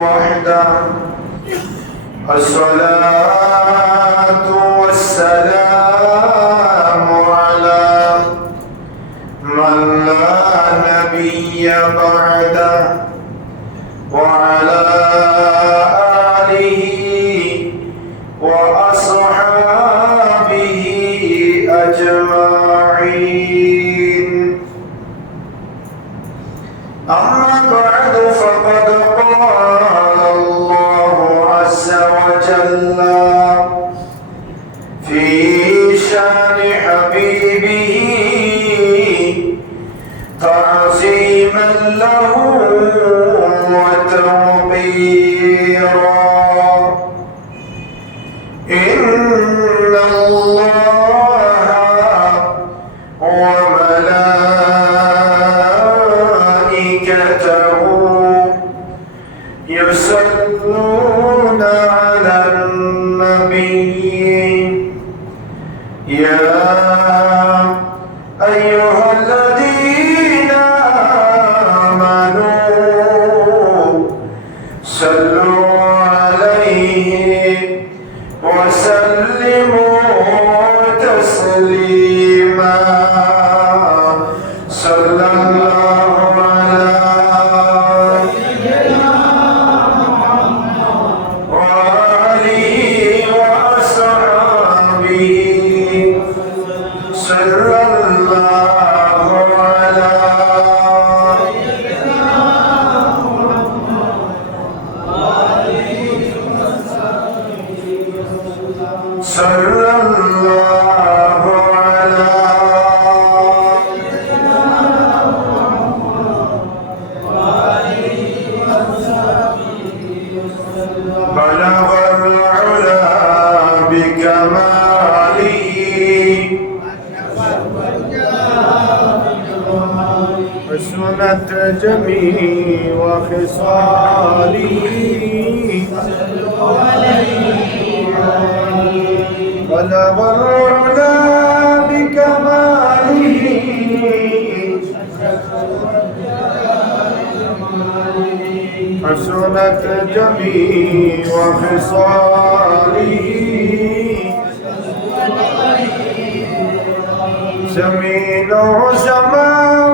وحده الصلاة والسلام على من لا نبي بعده وعلى آله وأصحابه أجمعين. أما بعد فقد قال الله عز وجل في شان حبيبه تعظيما له وتوقيرا: إن الله وملائكته يصلون على النبي يا أيها الذين آمنوا صلوا عليه وسلموا تسليما. صلى الله على وآله وأصحابه. صلى الله على صلى الله على بلغ العلا بكماله حسنت جميع وخصاله. بلغ العلا بكماله حسنت جميع وخصاله. زمین و زمان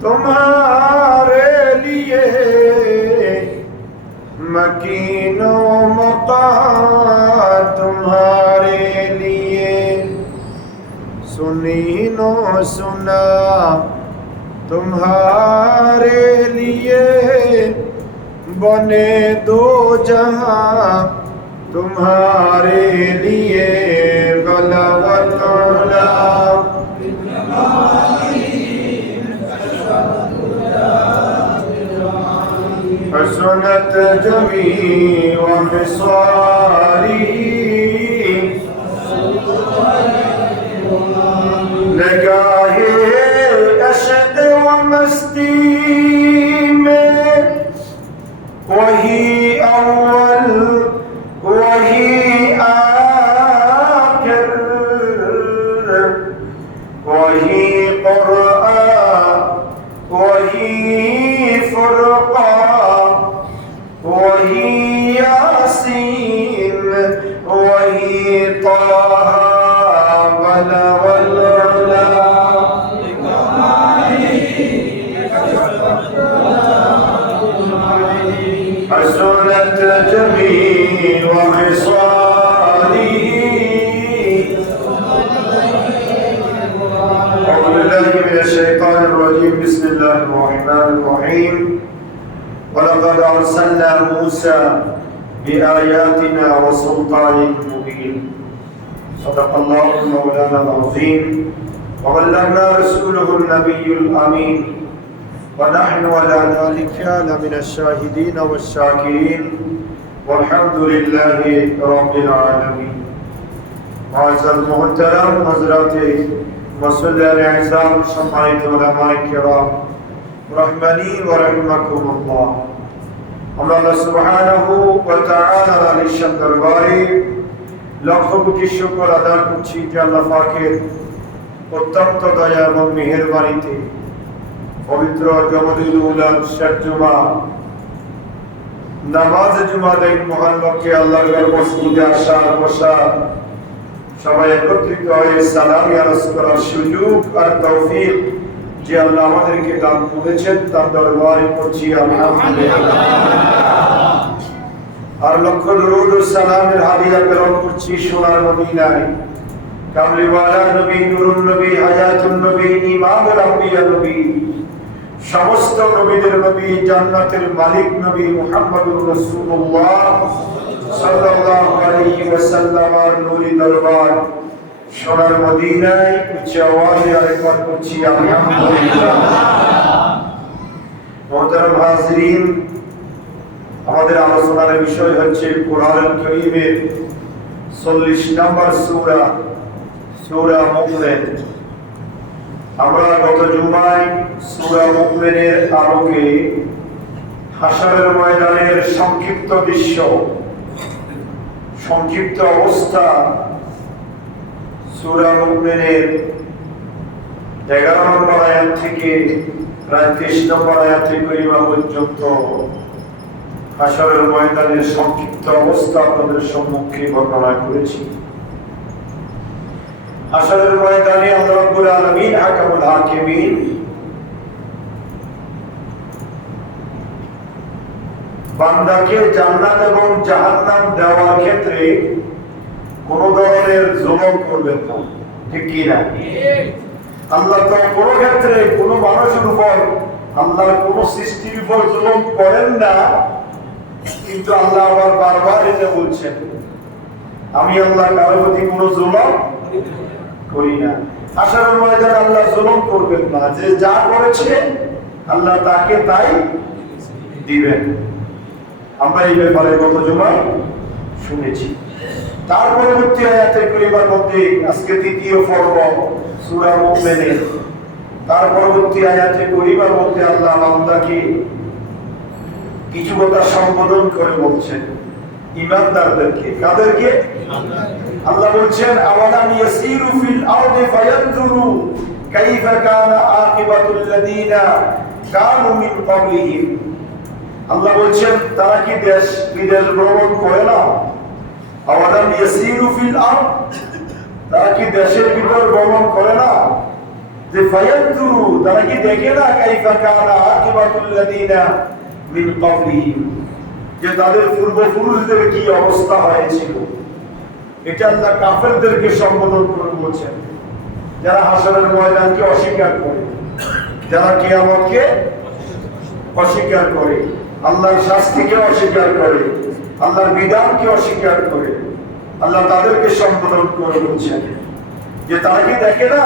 تمہارے لیے مکین و مقام تمہارے لیے سنین و سنا تمہارے لیے بنے دو جہاں تمہارے لیے. بلغ العلا حسنت جميع وخصاله. نگاہ عشق و مستی میں وہی اول وہی آخر وہی قرآن وہی فرقان وہی یاسین وہی طه. بلغ العلا حسنت جميع وخصاله. أعوذ بالله من الشيطان الرجيم. بسم الله الرحمن الرحيم. ولقد أرسلنا موسى بآياتنا وسلطان مبين. صدق الله مولانا العظيم وبلغنا رسوله النبي الأمين ونحن على ذلك لمن الشاهدين والشاكرين والحمد لله رب العالمين. معزز محترم حضرات مسئولین اعظام সম্মানিত উলামায়ে কিরাম রাহমানি ওয়া রাহিমাকুমুল্লাহ, আমরা আল্লাহ সুবহানাহু ওয়া তাআলার আলিশান দরবারে লক্ষ কোটি শুকর আদায় করছি যে আল্লাহ পাকের অত্যন্ত দয়া এবং মেহেরবানিতে পবিত্র জমদুল উলাদ শেখ জুমা নামাজ জুমার এক মহান লক্ষ্যে আল্লাহর মসজিদে আসা বসা, সবাই একত্রিত হয়ে সালাম আরজ করার সুযোগ আর তৌফিক যে আল্লাহ আমাদেরকে দান করেছেন, তার দরবারে পড়ছি আলহামদুলিল্লাহ। আর লক্ষ দরুদ ও সালামের হাদিয়া প্রেরণ করছি সোনার মদিনায়, কামলিওয়ালা নবী, নুরুন নবী, হায়াতুন নবী, ইমামুল আম্বিয়া নবী, সমস্ত নবীদের নবী, জান্নাতের মালিক নবী মুহাম্মদুর রাসূলুল্লাহ সাল্লাল্লাহু আলাইহি ওয়াসাল্লামের নূরি দরবার সোনার মদিনায় উচ্চ আওয়াজে আরেকবার করছি আলহামদুলিল্লাহ। মুহতারাম হাজিরিন, আমাদের আলোচনার বিষয় হচ্ছে কোরআনুল কারীমের 40 নম্বর সূরা, সূরা মুমিন। আমরা গত জুমায় সূরা মুমিনের আলোকে হাশরের ময়দানের সংক্ষিপ্ত দৃশ্য, সংক্ষিপ্ত অবস্থা, সূরা মুমিনের 11 নম্বর আয়াত থেকে প্রায় 23 নম্বর আয়াতে কারিমা পর্যন্ত হাশরের ময়দানের সংক্ষিপ্ত অবস্থা আপনাদের সম্মুখে বর্ণনা করেছি। হাশরের ময়দানে আল্লাহ রাব্বুল আলামিন হাকামুল হাকিমিন বান্দাকে জান্নাত এবং জাহান্নাম দেওয়ার ক্ষেত্রে কোন ধরনের জুলুম করবেন না, ঠিক কি না? আল্লাহ তো কোন ক্ষেত্রে কোন মানুষের উপর, আল্লাহর কোন সৃষ্টির উপর জুলুম করেন না, কিন্তু আল্লাহ আবার বারবার এটা বলছেন, আমি আল্লাহ কারো প্রতি কোনো জুলুম করি না। হাশরের ময়দানে আল্লাহ জুলুম করবেন না, যে যা করেছে আল্লাহ তাকে তাই দিবেন। আমরা এই ব্যাপারে গত জুমায় শুনেছি। তার পরবর্তী আয়াতে কারিমার মধ্যে আজকে তৃতীয় পর্ব সূরা মুমিনের, তার পরবর্তী আয়াতে কারিমার মধ্যে আল্লাহ বান্দাকে কিছু কথা সম্বোধন করে বলছেন, ঈমানদারদেরকে। কাদেরকে? আল্লাহ বলছেন, আওয়ালাম ইয়াসিরু ফিল আরদি ফায়ানজুরু কাইফা কানা আকিবাতুল লাযিনা কানু মিন ক্বাবলিহিম। আল্লাহ বলছেন, তারা কি দেশ বিদেশ ভ্রমণ করে না? আওয়ালাম ইয়াসিরু ফিল আরদ, তারা কি দেশের ভিতর ভ্রমণ করে না? যে ফায়ানজুরু, তারা কি দেখে না কাইফা কানা আকিবাতুল লাযিনা মিন ক্বাবলিহিম, যে তাদের পূর্বপুরুষদের কি অবস্থা হয়েছিল। এটা আল্লাহ কাফেরদেরকে সম্বোধন করে বলছেন, যারা হাশরের ময়দানকে অস্বীকার করে, যারা কিয়ামতকে অস্বীকার করে, আল্লাহর শাস্তিকে অস্বীকার করে, আল্লাহর বিধানকে অস্বীকার করে, আল্লাহ তাদেরকে সম্বোধন করে বলছেন যে তারা কি দেখে না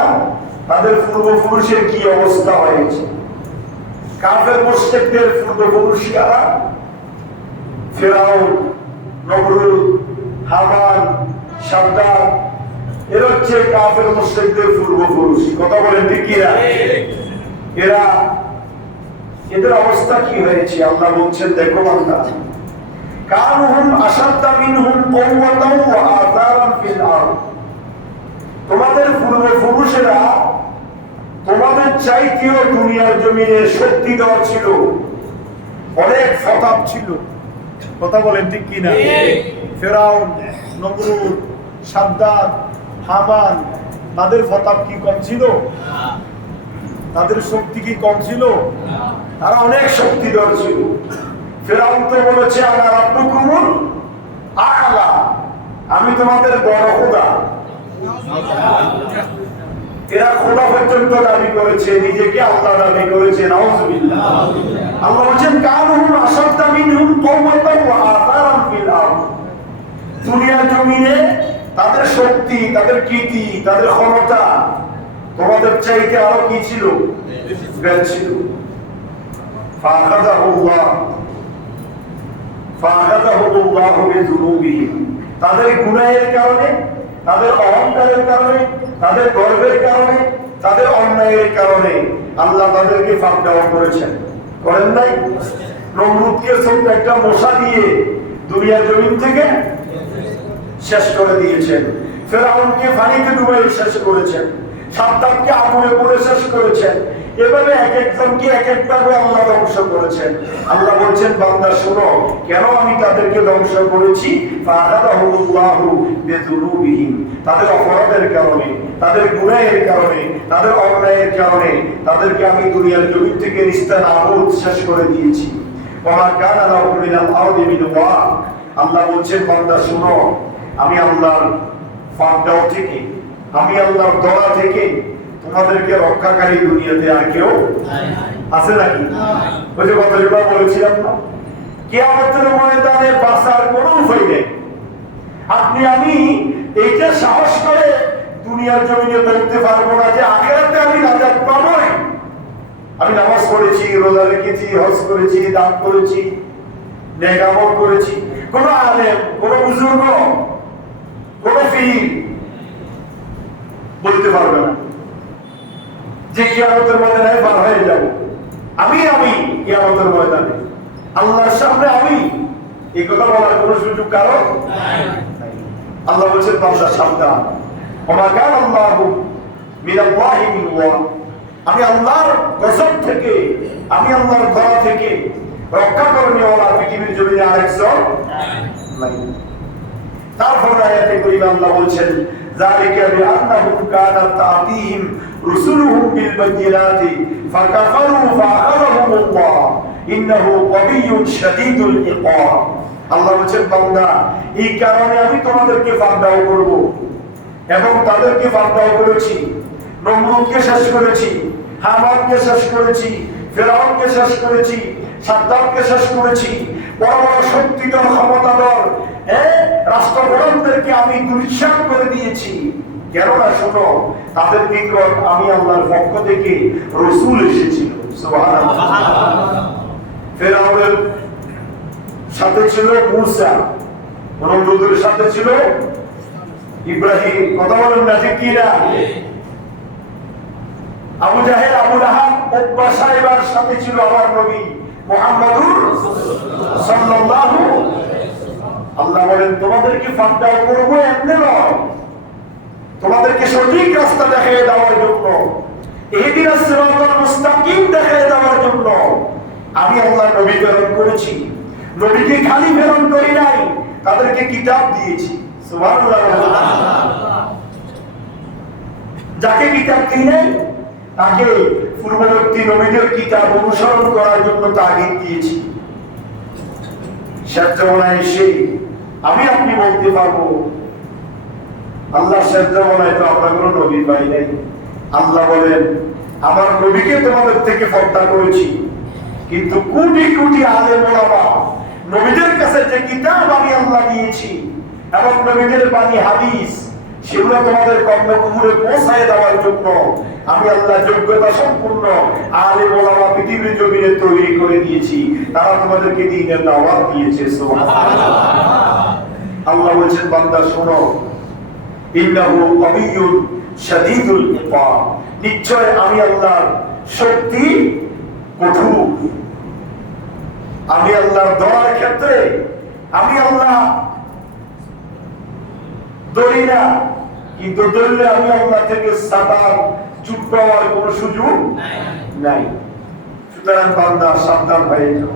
তাদের পূর্বপুরুষের কি অবস্থা হয়েছে। কাফের মুশরিকদের পূর্বপুরুষ কারা? ফিরআউন, নমরুদ, হামান, সাদ্দাত, এরা হচ্ছে কাফের মুশরিকদের পূর্বপুরুষ। কথা বলেন ঠিক কিনা? এরা, এদের অবস্থা কি হয়েছে আল্লাহ বলছেন, দেখো বান্দা, কানুহুম আশাদ্দা মিনহুম কুওয়াতান ওয়া আথারান ফিল আরদ, তোমাদের পূর্বপুরুষেরা তোমাদের চাইতেও দুনিয়ার জমিনে শক্তিধর ছিল, অনেক প্রতাপ ছিল। কথা বলেন ঠিক কিনা? ফিরআউন, নমরুদ, সাদ্দাত, হামান, তাদের প্রতাপ কি কম ছিল? তাদের শক্তি কি কম ছিল? তারা অনেক শক্তিধর ছিল। ফিরআউন তো বলেছে, আনা রাব্বুকুমুল আ'লা, আমি তোমাদের বড় খোদা। এরা খোদা পর্যন্ত দাবি করেছে, নিজেকে আল্লাহ দাবি করেছে। নাউযুবিল্লাহ। আল্লাহ বলেন, কানুহুম আশাদ্দা মিনহুম কুওয়াতান ওয়া আথারান ফিল আরদ, দুনিয়ার জমিনে তাদের শক্তি, তাদের কীর্তি, তাদের ক্ষমতা তোমাদের চাইতে আরো কি ছিল? বেশি ছিল। ফাআখাযাহুল্লাহু বিযুনুবিহিম, তাদের গুনাহের কারণে, তাদের অহংকারের কারণে, তাদের গর্বের কারণে, তাদের অন্যায়ের কারণে আল্লাহ তাদেরকে ফাঁকদাও করেছেন, করেন নাই? নমরুদকে ছোট্ট একটা মশা দিয়ে দুনিয়ার জমিন থেকে শেষ করে দিয়েছেন। ফিরআউনকে পানিতে ডুবিয়ে শেষ করেছেন। সাদ্দাতকে আগুনে পুড়ে শেষ করেছেন। এভাবে এক একজনকে এক একভাবে আল্লাহ ধ্বংস করেছেন। আল্লাহ বলছেন বান্দা শোনো, কেন আমি তাদেরকে ধ্বংস করেছি? ফাআখাযাহুল্লাহু বিযুনুবিহিম, তাদের অপরাধের কারণে, তাদের গুনাহের কারণে, তাদের অন্যায়ের কারণে তাদেরকে আমি দুনিয়ার জমিন থেকে নিস্তানাবুদ শেষ করে দিয়েছি। ওয়া মা কানা লাহুম মিনাল আরদি মিন ওয়াক, আল্লাহ বলছেন বান্দা শোনো, আমি আল্লাহর ফাঁকদাও থেকে, আমি আল্লাহর দলা থেকে তোমাদেরকে রক্ষাকারী দুনিয়াতে আর কেউ আছে নাকি? ওই যে কথাটা বলেছিলাম না, কিয়ামতের ময়দানে বাঁচার কোনো উপায় নেই। আপনি আমি এইটা সাহস করে দুনিয়ার জমিনে বলতে পারবো না যে আখিরাতে আমি নাজাত পাবোই। আমি নামাজ পড়েছি, রোজা রেখেছি, হজ করেছি, দান করেছি, নেক আমল করেছি, কোন আলেম, কোন বুজুর্গ, কোন পীর বলতে পারবে না যে কিয়ামতের ময়দানে পার হয়ে যাব। আমি কিয়ামতের ময়দানে আল্লাহর সামনে আমি, এই কথা বলার কোন সুযোগ কারো নাই। আল্লাহ বলছেন বান্দা সাবধান, ওমা কানা আল্লাহু মিনাল্লাহি মিন ওয়াক, আমি আল্লাহর গজব থেকে, আমি আল্লাহর দয়া থেকে রক্ষা করণীয়ওয়ালা পৃথিবীর জমিনে আরেকজন নাই। তারপর আয়াতে কারিমা আল্লাহ বলছেন যালিকা বিআন্নাহুম কানাত তা'তিহিম রুসুলুহুম বিল বায়িনাতি ফাকাফারু ফাআখাযাহুমুল্লাহ ইন্নাহু কাবিয়্যুন শাদীদুল ইকাব। আল্লাহ বলছেন বান্দা, এই কারণে আমি তোমাদেরকে ফাঁকদাও করব, এবং তাদেরকে ফাঁকদাও করেছি। নমরুদকে শেষ করেছি, হামানকে শেষ করেছি, ফিরআউনকে শেষ করেছি, সাদ্দাতকে শেষ করেছি, বড় বড় শক্তিধর ক্ষমতাধর রাষ্ট্রপ্রধানদেরকে আমি দুঃসাৎ করে দিয়েছি। কেননা শোনো, তাদের নিকট আমি আল্লাহর পক্ষ থেকে রাসূল এসেছিল। সুবহানাল্লাহ। ফিরআউনের সাথে ছিল মূসা, নমরুদের সাথে ছিল ইব্রাহিম। কথা বলেন না ঠিক কি না? আবু জাহেল, আবু লাহাব, উতবা সাহেবের সাথে ছিল আমার নবী মুহাম্মদুর সাল্লাল্লাহু। আল্লাহ বলেন তোমাদেরকে ফাঁকদাও করব এমনি নয়, তোমাদেরকে সঠিক রাস্তা দেখিয়ে দেওয়ার জন্য, ইহদিনাস সিরাতাল মুস্তাকিম দেখিয়ে দেওয়ার জন্য আমি আল্লাহ নবী প্রেরণ করেছি। নবীকে খালি প্রেরণ করি নাই, তাদেরকে কিতাব দিয়েছি। সুবহানাল্লাহ। যাকে কিতাব দিই নাই তাকে পূর্ববর্তী নবীদের কিতাব অনুসরণ করার জন্য তাগিদ দিয়েছি। শেষ জামানায় এসে আমি আপনি বলতে পারবো আল্লাহ শেষ জামানায় তো আমরা কোনো নবী পাই নাই। আল্লাহ বলেন আমার নবীকে তোমাদের থেকে পর্দা করেছি, কিন্তু কোটি কোটি আলেম ওলামা নবীদের কাছে যে কিতাব আমি আল্লাহ দিয়েছি এবং নবীদের বাণী হাদিস, সেগুলো তোমাদের কর্ণকুহুরে পৌঁছায় দেওয়ার জন্য আমি আল্লাহ যোগ্যতা সম্পূর্ণ আলেম ওলামা পৃথিবীর জমিনে তৈরি করে দিয়েছি। তারা তোমাদেরকে দ্বীনের দাওয়াত দিয়েছে। সুবহানাল্লাহ। আল্লাহ বলছেন বান্দা শোনো, ইন্নাহু কাবিয়্যুন শাদীদুল ইকাব, নিশ্চয় আমি আল্লাহর শক্তি কঠোর। আমি আল্লাহর দয়ার ক্ষেত্রে আমি আল্লাহ দৌড়ি না, কিন্তু দৌড়লে আমি আল্লাহ থেকে সাতার চুপ পাওয়ার কোন সুযোগ নাই। সুতরাং বান্দা সাবধান হয়ে যাও।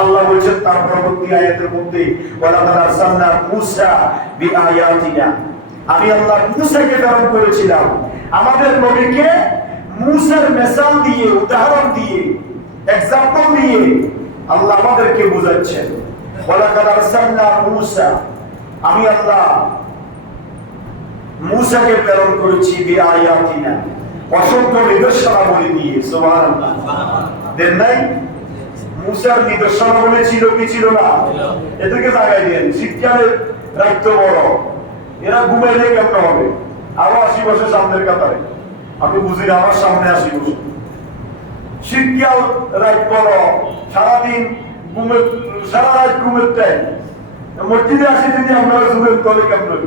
আল্লাহ বলছেন তার পরবর্তী আয়াতের মধ্যে ওয়ালাকাদ আরসালনা মূসা বিআয়াতিনা, আমি আল্লাহ মূসাকে প্রেরণ করেছিলাম। আমাদের নবীকে মূসার মিসাল দিয়ে, উদাহরণ দিয়ে, এক্সাম্পল দিয়ে আল্লাহ আমাদেরকে বোঝাচ্ছেন। ওয়ালাকাদ আরসালনা মূসা, আমি আল্লাহ মূসাকে প্রেরণ করেছি বিআয়াতিনা, অসংখ্য নিদর্শনাবলী দিয়ে। সুবহানাল্লাহ। দেন নাই? মূসার নিদর্শনাবলী ছিল কি ছিল না? এদেরকে জায়গায় দেন। শীতকালে রাত বড়, এরা ঘুমাইলে কেমন হবে? আরো 80 বছর সামনের কাতারে, আমি বুঝি না, আমার সামনে 80 বছর। শীতকাল রাত বড়, সারাদিন ঘুমে, সারা রাত ঘুমের টাইম। মসজিদে আসি যদি আপনারা ঘুমের তলে কেমন হইব?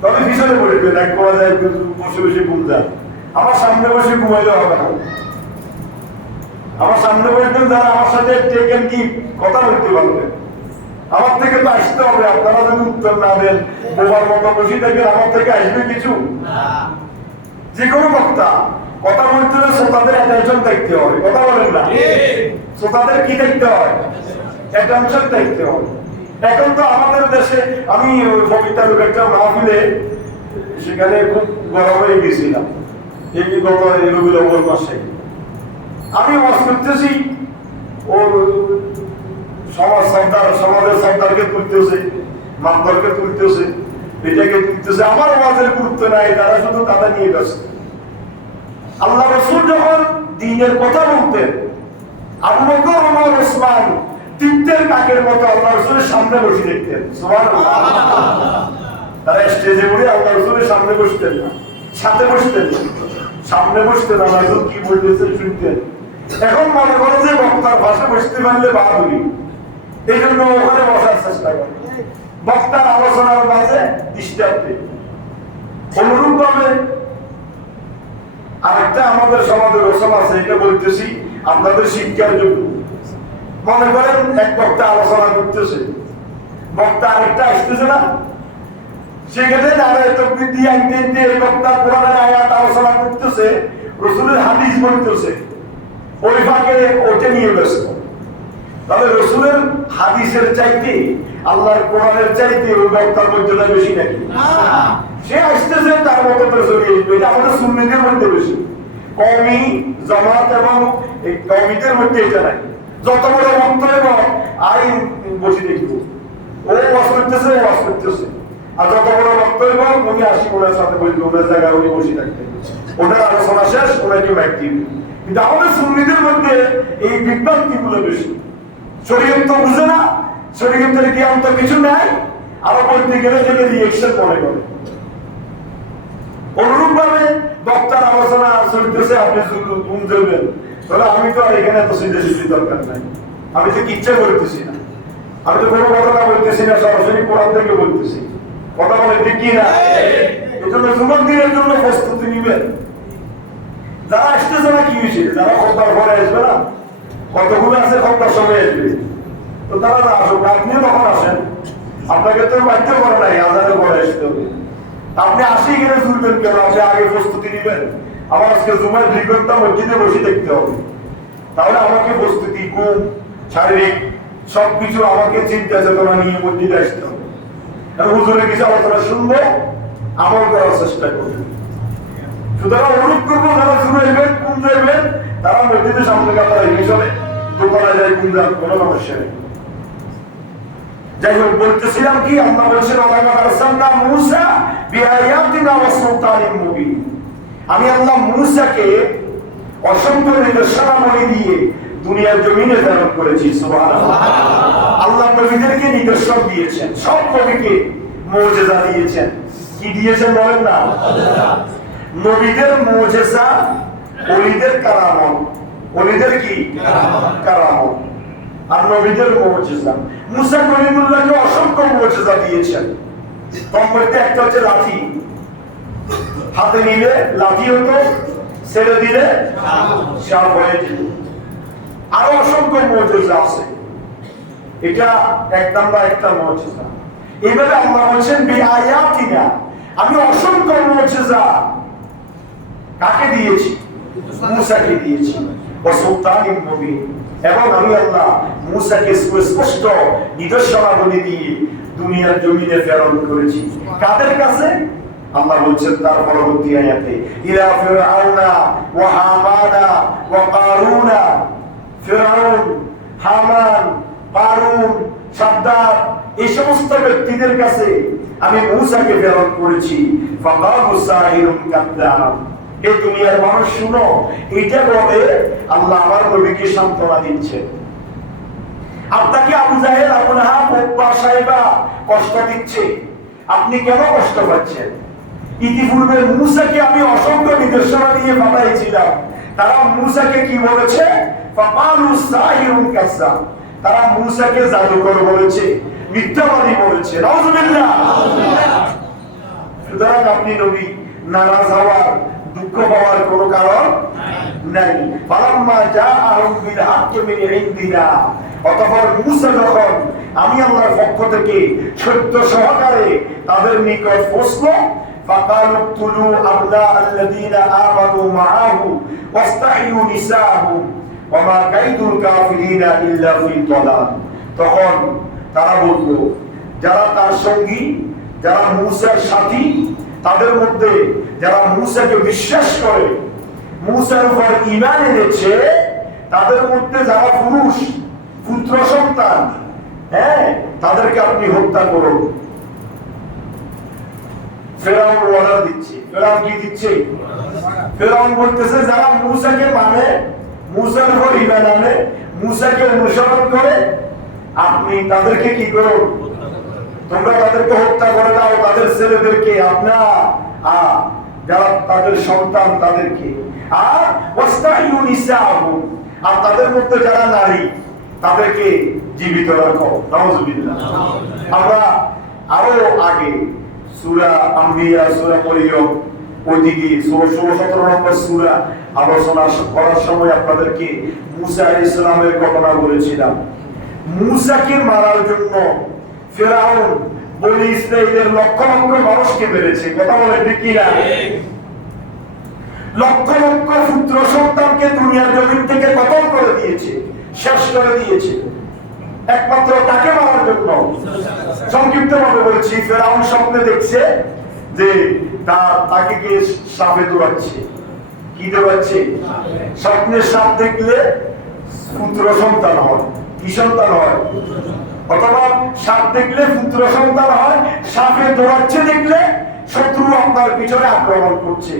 তবে পিছনে পড়বে, এক করা যায় বসে বসে ঘুম যায়। আমার সামনে বসে ঘুমাইলে হবে না। আমার সামনে বসবেন যারা, আমার সাথে টেকেন কি কথা বলতে পারবেন। আমার থেকে তো আসতে হবে। আপনারা যদি উত্তর না দেন, বোবার মতো বসে থাকেন, আমার থেকে আসবে কিছু? যে কোনো বক্তা কথা বলতে হলে শ্রোতাদের অ্যাটেনশন দেখতে হবে, কথা বলেন না? শ্রোতাদের কি দেখতে হয়? অ্যাটেনশন দেখতে হবে। এখন তো আমাদের দেশে আমি কবিতার একটা মাহফিলে সেখানে খুব গরম হয়ে গেছিলাম এই গত রবিউল আউয়াল মাসে। আমি ওয়াজ করতেছি, ও সমাজের সরকারকে তুলতেছে, মাতবরকে তুলতেছে, এটাকে তুলতেছে। আমার ওয়াজের গুরুত্ব নাই, তারা শুধু তাদের নিয়ে ব্যস্ত। আল্লাহ রাসূল যখন দ্বীনের কথা বলতেন, আবু বকর, ওমর, ওসমান তিনটের কাকের মতো আল্লাহ রাসূলের সামনে বসে দেখতেন। সুবহানাল্লাহ। তারা স্টেজে উঠে আল্লাহ রাসূলের সামনে বসতেন না, সাথে বসতেন, সামনে বসতেন, আল্লাহ রাসূল কি বলতেছেন শুনতেন। এখন মনে করে যে বক্তার পাশে বসতে পারলে বাহাদুরি, এই জন্য ওখানে বসার চেষ্টা করে, বক্তার আলোচনার মাঝে ডিস্টার্ব দেয়। অনুরূপ ভাবে আরেকটা আমাদের সমাজের রসম আছে, এটা বলতেছি আপনাদের শিক্ষার জন্য। মনে করেন এক বক্তা আলোচনা করতেছে, বক্তা আরেকটা আসতেছে না, সেক্ষেত্রে নারায়ে তাকবীর দিয়ে আনতে এই বক্তা কোরআনের আয়াত আলোচনা করতেছে, রাসূলের হাদিস বলতেছে, ওই ফাঁকে ওটা নিয়ে ব্যস্ত। তাহলে রাসূলের হাদিসের চাইতে আল্লাহর কোরআনের চাইতে ওই বক্তার মর্যাদা বেশি নাকি? সে আসতেছে তার মতো করে চলে আসবে, এটা আমাদের সুন্নিদের মধ্যে বেশি। কওমি জামাত এবং এই কওমিদের মধ্যে এটা নাই। যত বড় বক্তব্য আইন বসে দেখবো, ও ওয়াজ করতেছে, ও ওয়াজ করতেছে, আর যত বড় বক্তব্য উনি আসি ওনার সাথে বলবে, ওনার জায়গায় উনি বসে থাকবেন, ওনার আলোচনা শেষ, ওনাকে ব্যাগ দিবে। কিন্তু আমাদের সুন্নিদের মধ্যে এই বিভ্রান্তি গুলো বেশি। শরীয়ত তো বুঝে না, শরীয়তের জ্ঞান তো কিছু নাই, আরো বলতে গেলে যেটা রিয়েকশন মনে করে। অনুরূপ ভাবে বক্তার আলোচনা চলতেছে, আপনি ঘুম দেবেন, তাহলে আমি তো আর এখানে এত সিদ্ধি দরকার নাই, আমি তো কিচ্ছা করতেছি না, আমি তো কোনো ঘটনা বলতেছি না, সরাসরি কোরআন থেকে বলতেছি। কথা বলে ঠিক কি না? এই জন্য জুমার দিনের জন্য প্রস্তুতি নিবেন। যারা আসতেছে না কি হয়েছে, যারা খবর পরে আসবে না, কতগুলো আছে খবর সময় আসবে, তো তারা না আসুক, আপনিও তখন আসেন, আপনাকে তো বাধ্য করে নাই আজানের পরে আসতে হবে। আপনি আসি গেলে জুড়বেন কেন? আপনি আগে প্রস্তুতি নিবেন। আমার আজকে জুমার 2 ঘন্টা মসজিদে বসে দেখতে হবে, তাহলে আমাকে প্রস্তুতি, ঘুম, শারীরিক সবকিছু আমাকে চিন্তা চেতনা নিয়ে মসজিদে আসতে হবে। হুজুরের কিছু আলোচনা শুনবো, আমল করার চেষ্টা করবেন। সুতরাং অনুরোধ করবো, যারা শুরু হইবেন, কোন যাইবেন, তারা মসজিদের সামনে কাতার হিসেবে দোতলা যায়, কোন যান, কোনো সমস্যা নেই। যাই হোক, বলতেছিলাম কি, আল্লাহ বলছেন ওয়ালাকাদ আরসালনা মূসা বিআয়াতিনা ওয়া সুলতানিন মুবিন। আমি আল্লাহ মূসাকে অসংখ্য নিদর্শনাবলী দিয়ে দুনিয়ার জমিনে প্রেরণ করেছি। সুবহানাল্লাহ। আল্লাহ নবীদেরকে নিদর্শন দিয়েছেন, সব নবীকে মুজিজা দিয়েছেন। কি দিয়েছেন বলেন না? নবীদের মুজিজা, ওলিদের কারামত। ওলিদের কি? কারামত। আর নবীদের মুজিজা। মুসা কলিমুল্লাহকে অসংখ্য মুজিজা দিয়েছেন। তার মধ্যে একটা হচ্ছে লাঠি, হাতে নিলে লাঠি হতো, ছেড়ে দিলে সাপ হয়ে যেত। আরো অসংখ্য মুজিজা আছে, এটা এক নাম্বার একটা মুজিজা। এইভাবে আল্লাহ বলছেন বিআয়াতিনা, আমি অসংখ্য মুজিজা কাকে দিয়েছি? মূসাকে দিয়েছি। ওয়া সুলতানিন মুবিন, এবং আমি আল্লাহ মূসাকে স্পষ্ট নিদর্শনাবলী দিয়ে দুনিয়ার জমিনে প্রেরণ করেছি। কাদের কাছে? আল্লাহ বলছেন তার পরবর্তী আয়াতে, ইলা ফিরআউনা ওয়া হামানা ওয়া কারুনা। ফিরআউন, হামান, কারুন, সাদ্দাত, এই সমস্ত ব্যক্তিদের কাছে আমি মূসাকে প্রেরণ করেছি। ফাকালু সাহিরুন কাদ্দাব, এই দুনিয়ার মানুষ শুনো, এটা বলে আল্লাহ আমার নবীকে সান্ত্বনা দিচ্ছেন। আপনাকে আবু জাহেল, আবু লাহাব, উতবা, সাইবা কষ্ট দিচ্ছে, আপনি কেন কষ্ট পাচ্ছেন? ইতিপূর্বে মূসাকে আমি অসংখ্য নিদর্শনা দিয়ে পাঠাইছিলাম, তারা মূসাকে কি বলেছে? ফাকালু সাহিরুন কাদ্দাব, তারা মূসাকে জাদুকর বলেছে, মিথ্যাবাদী বলেছে। নাউযুবিল্লাহ। সুতরাং আপনি নবী, নারাজ হওয়ার, দুঃখ পাওয়ার কোনো কারণ নাই। ফালাম্মা জাআহুম বিল হাক্কি মিন ইনদিনা, অতঃপর মূসা যখন আমি আল্লাহর পক্ষ থেকে সত্য সহকারে তাদের নিকট পৌঁছলো, فقالوا اقتلوا أبناء الذين آمنوا معه واستحيوا نساءهم وما كيد الكافرين إلا في ضلال। তখন তারা বলল, যারা তার সঙ্গী, যারা মূসার সাথী, তাদের মধ্যে যারা মূসাকে বিশ্বাস করে, মূসার উপর ঈমান এনেছে, তাদের মধ্যে যারা পুরুষ পুত্র সন্তান, তাদেরকে আপনি হত্যা করুন। ফেরাউন অর্ডার দিচ্ছে। ফেরাউন কি দিচ্ছে? ফেরাউন বলতেছে যারা মূসাকে মানে, মূসার উপর ঈমান আনে, মূসাকে অনুসরণ করে, আপনি তাদেরকে কি করুন? তোমরা তাদেরকে হত্যা করে দাও, তাদের ছেলেদেরকে, আপনার যারা তাদের সন্তান তাদেরকে, আর ওয়াস্তাহিউ নিসাআহুম, আর তাদের মধ্যে যারা নারী তাদেরকে জীবিত রাখো। নাউযুবিল্লাহ। আমরা আরো আগে সূরা আম্বিয়া, সূরা মরিয়ম, ওইদিকে 16-17 নম্বর সূরা আলোচনা করার সময় আপনাদেরকে মূসা আলাইহিস সালামের ঘটনা বলেছিলাম। মূসাকে মারার জন্য ফেরাউন বনি ইসরাইলের লক্ষ লক্ষ মানুষকে মেরেছে। কথা বলেন ঠিক কি না? লক্ষ লক্ষ পুত্র সন্তানকে দুনিয়ার জমিন থেকে কতল করে দিয়েছে, শেষ করে দিয়েছে, একমাত্র তাকে মারার জন্য। সংক্ষিপ্ত ভাবে বলছি, ফেরাউন স্বপ্নে দেখছে যে তাকে কে সাপে দৌড়াচ্ছে। কি দৌড়াচ্ছে? স্বপ্নে সাপ দেখলে পুত্র সন্তান হয়। কি সন্তান হয়? অথবা সাপ দেখলে পুত্র সন্তান হয়। সাপে দৌড়াচ্ছে দেখলে শত্রু আপনার পিছনে আক্রমণ করছে।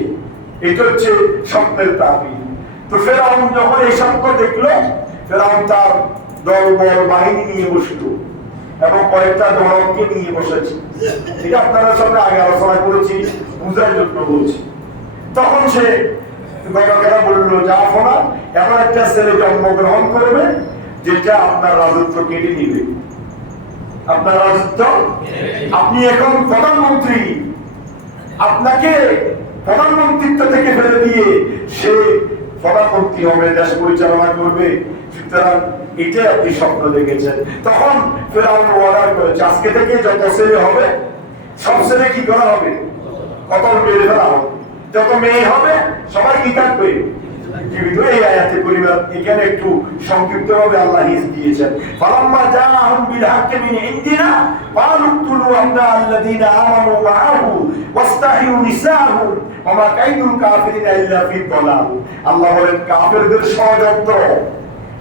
এটা হচ্ছে স্বপ্নের তাবির। তো ফেরাউন যখন এই স্বপ্ন দেখলো, ফেরাউন তার দলবল বাহিনী নিয়ে বসলো এবং কয়েকটা গণককে নিয়ে বসেছে। এটা আপনারা সঙ্গে আগে আলোচনা করেছি, বুঝার জন্য বলছি। তখন সে গণকেরা বললো, যাও না, এমন একটা ছেলে জন্মগ্রহণ করবে যেটা আপনার রাজত্ব কেটে নিবে। আপনার রাজত্ব, আপনি এখন প্রধানমন্ত্রী, আপনাকে প্রধানমন্ত্রিত্ব থেকে ফেলে দিয়ে সে প্রধানমন্ত্রী হবে, দেশ পরিচালনা করবে। সুতরাং এটাই আপনি স্বপ্ন দেখেছেন। তখন ফেরাউন অর্ডার করেছে, আজকে থেকে যত ছেলে হবে সব ছেলে কি করা হবে? কতল মেরে ফেলা হবে। যত মেয়ে হবে সবাই কি থাকবে? জীবিত। এই আয়াতে পরিবার এখানে একটু সংক্ষিপ্ত ভাবে আল্লাহ হিজ দিয়েছেন। ফালাম্মা জাআহুম বিল হাক্কি মিন ইনদিনা ক্বালু ইকতুলু আল্লাযীনা আমানু মাআহু ওয়াস্তাহিউ নিসাআহুম ওয়া মা কাইদুল কাফিরিনা ইল্লা ফি দালাল। আল্লাহ বলেন, কাফেরদের ষড়যন্ত্র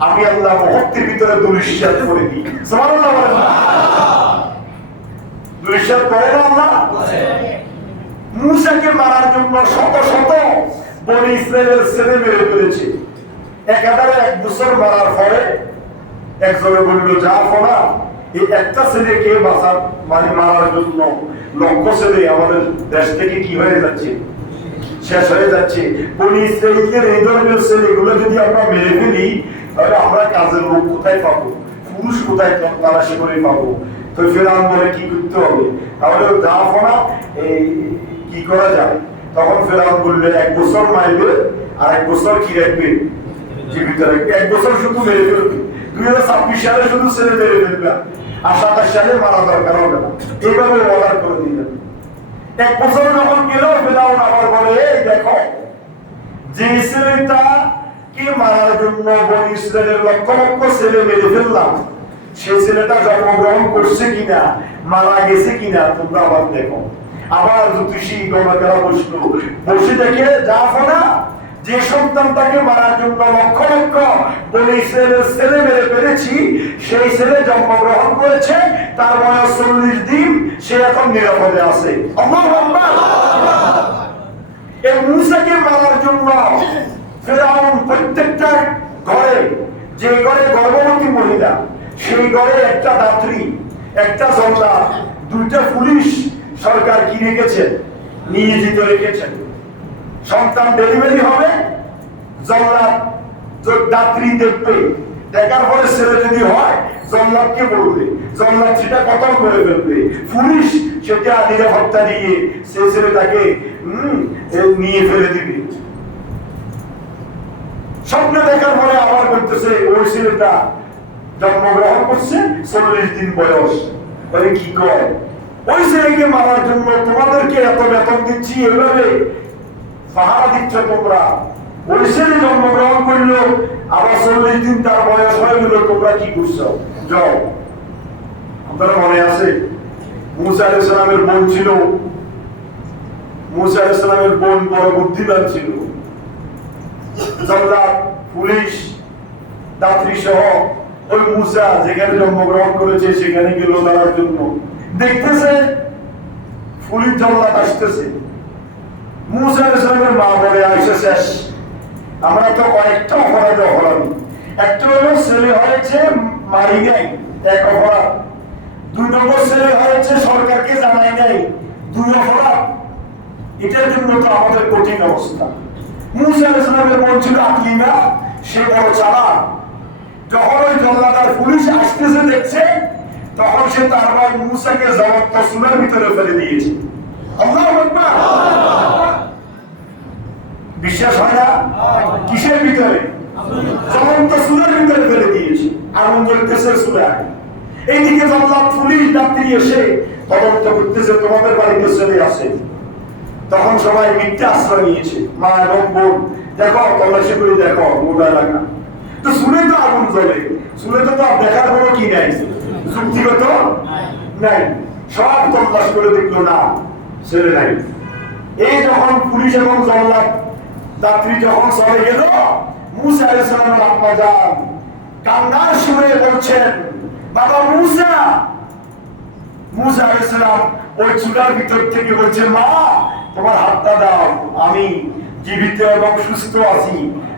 আমি আল্লাহ মুহূর্তের ভিতরে দুলিশ্বাত করে দিই। সুবহানাল্লাহ বলেন। দুলিশ্বাত করে না আল্লাহ? মূসাকে মারার জন্য শত শত বনি ইসরাইলের ছেলে মেরে ফেলেছে। একাধারে 1 বছর মারার পরে একজনে বলল, যা ফোনা, এই একটা ছেলেকে বাঁচার মানে মারার জন্য লক্ষ ছেলে আমাদের দেশ থেকে কি হয়ে যাচ্ছে? শেষ হয়ে যাচ্ছে। বনি ইসরাইলের এই ধরনের ছেলেগুলো যদি আমরা মেরে ফেলি, তাহলে আমরা কাজের লোক কোথায় পাবো? পুরুষ কোথায় তালাশি করে পাবো? তো ফেরাউন বলে, কি করতে হবে? তাহলে যা ফোনা, এই কি করা যায়? তখন ফেরাউন বললে, 1 বছর মারবে আর 1 বছর কি রাখবে? জীবিত রাখবে। 1 বছর শুধু মেরে ফেলবে। 2026 সালে শুধু ছেলে মেরে ফেলবে, আর 27 সালে মারা দরকার হবে না। এইভাবে অর্ডার করে দিলেন। 1 বছর যখন গেল, ফেরাউন আবার বলে, এই দেখো, যে ছেলেটা কে মারার জন্য বনি ইসরাইলের লক্ষ লক্ষ ছেলে মেরে ফেললাম, সেই ছেলেটা জন্মগ্রহণ করছে কিনা, মারা গেছে কিনা তোমরা আবার দেখো। আবার জ্যোতিষী গণকেরা বসলো, বসে দেখে যা ফোনা, যে সন্তানটাকে মারার জন্য লক্ষ লক্ষ বনি ইসরাইলের ছেলে মেরে ফেলেছি, সেই ছেলে জন্মগ্রহণ করেছে, তার বয়স 40 দিন, সে এখন নিরাপদে আছে। আল্লাহু আকবার। এই মূসাকে মারার জন্য ফেরাউন প্রত্যেকটা ঘরে, যে ঘরে গর্ভবতী মহিলা, সেই ঘরে একটা দাত্রী, একটা জল্লাদ, 2টা পুলিশ সরকার কি রেখেছেন? নিয়োজিত রেখেছেন। সন্তান ডেলিভারি হবে, জল্লাদ দাত্রী দেখবে, দেখার পরে ছেলে যদি হয় জল্লাদকে বলবে, জল্লাদ সেটা কতল করে ফেলবে, পুলিশ সেটা নিরাপত্তা দিয়ে সে ছেলেটাকে নিয়ে ফেলে দিবে। স্বপ্নে দেখার পরে আবার বলতেছে, ওই ছেলেটা জন্মগ্রহণ করছে, 40 দিন বয়স। বলে, কি কয়? ওই ছেলেকে মারার জন্য তোমাদেরকে এত বেতন দিচ্ছি, এভাবে পাহারা দিচ্ছ তোমরা। ওই ছেলে জন্মগ্রহণ করলো, আবার 40 দিন তার বয়স হয়ে গেল, তোমরা কি করছো? যাও। আপনারা মনে আছে মুসা আলাইহিস সালামের বোন ছিল, মুসা আলাইহিস সালামের বোন বড় বুদ্ধিমান ছিল। জল্লাদ, পুলিশ, দাত্রী সহ ওই মুসা যেখানে জন্মগ্রহণ করেছে সেখানে গেল তার জন্য। দেখতেছে পুলিশ জল্লাদ আসতেছে, মুসা আলাইহিস সালামের মা বলে আইসা শেষ, আমরা তো কয়েকটা অপরাধ অপরাধী। একটা হলো ছেলে হয়েছে মারি নাই, এক অপরাধ। 2 নম্বর ছেলে হয়েছে সরকারকে জানাই নাই, 2 অপরাধ। এটার জন্য তো আমাদের কঠিন অবস্থা। মুসা আলাইহিস সালামের মন ছিল আকলিমা, সে বড় চালাক। যখন ওই জল্লাদার পুলিশ আসতেছে দেখছে, তখন সে তার ভাই মুসাকে জবাব তসুলের ভিতরে ফেলে দিয়েছে। আল্লাহু আকবার। বিশ্বাস হয় না? কিসের ভিতরে? জ্বলন্ত চুলার ভিতরে ফেলে দিয়েছে, আগুন জ্বলতেছে চুলায়। এইদিকে জল্লাদ পুলিশ ডাকতে এসে তদন্ত করতেছে, তোমাদের বাড়িতে ছেলে আছে। তখন সবাই মিথ্যা আশ্রয় নিয়েছে, মা এবং বোন, দেখো তল্লাশি করে দেখো গোটা এলাকা। তো শুনে তো আগুন জ্বলে, শুনে তো দেখার কোনো কি নাই, যুক্তিগত নাই। সব তল্লাশ করে দেখলো না, ছেলে নাই। এই যখন পুলিশ এবং জল্লাদ দাত্রী যখন চলে গেল, মুসা আলাইহিস সালামের আব্বা যান কান্নার সুরে বলছেন, বাবা মুসা। মুসা আলাইহিস সালাম ওই চুলার ভিতর থেকে বলছে, মা তোমার হাতটা দাও, আমি জীবিত এবং সুস্থ আছি,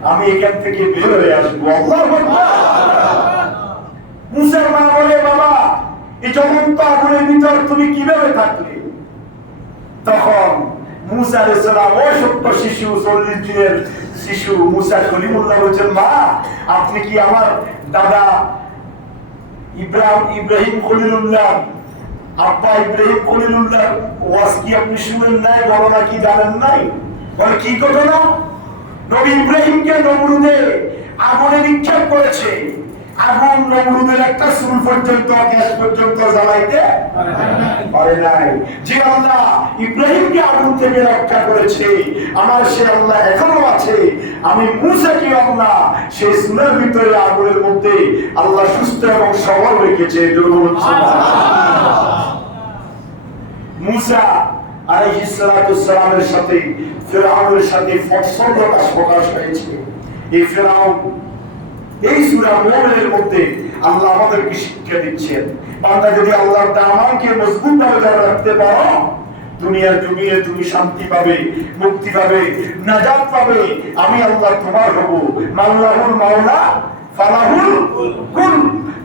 আমি এখান থেকে বের হয়ে আসবো। আল্লাহু আকবার। মুসার মা বলে, বাবা এই জ্বলন্ত আগুনের ভিতর তুমি কিভাবে থাকলে? তখন মুসা আলাইহিস সালাম ওই ছোট্ট শিশু, 40 দিনের শিশু মুসা কলিমুল্লাহ বলছেন, মা আপনি কি আমার দাদা ইব্রাহিম খলিলুল্লাহ, আব্বা ইব্রাহিম খলিলুল্লাহ ওয়াজ কি আপনি শুনেন নাই, বর্ণনা কি জানেন নাই? বলে কি ঘটনা? নবী ইব্রাহিমকে নমরুদে আগুনে নিক্ষেপ করেছে, আগুন নমরুদের একটা চুল পর্যন্ত, গ্যাস পর্যন্ত জ্বালাইতে পারে নাই। যে আল্লাহ ইব্রাহিমকে আগুন থেকে রক্ষা করেছে, আমার সে আল্লাহ এখনো আছে। আমি মুসাকে আল্লাহ সেই চুলের ভিতরে আগুনের মধ্যে আল্লাহ সুস্থ এবং সবল রেখেছে। মুসা আলাইহিস সালামের সাথে ফিরআউনের সাথে ফসল প্রকাশ হয়েছে। এই ফিরআউন, এই সূরা মুমিনের মধ্যে আল্লাহ আমাদেরকে শিক্ষা দিচ্ছেন, বান্দা যদি আল্লাহর দামানকে মজবুতভাবে ধরে রাখতে পারো, দুনিয়ার জমিনে তুমি শান্তি পাবে, মুক্তি পাবে, নাজাত পাবে। আমি আল্লাহ তোমার হব। মাওলাহুল মাওলা ফালাহুল কুল।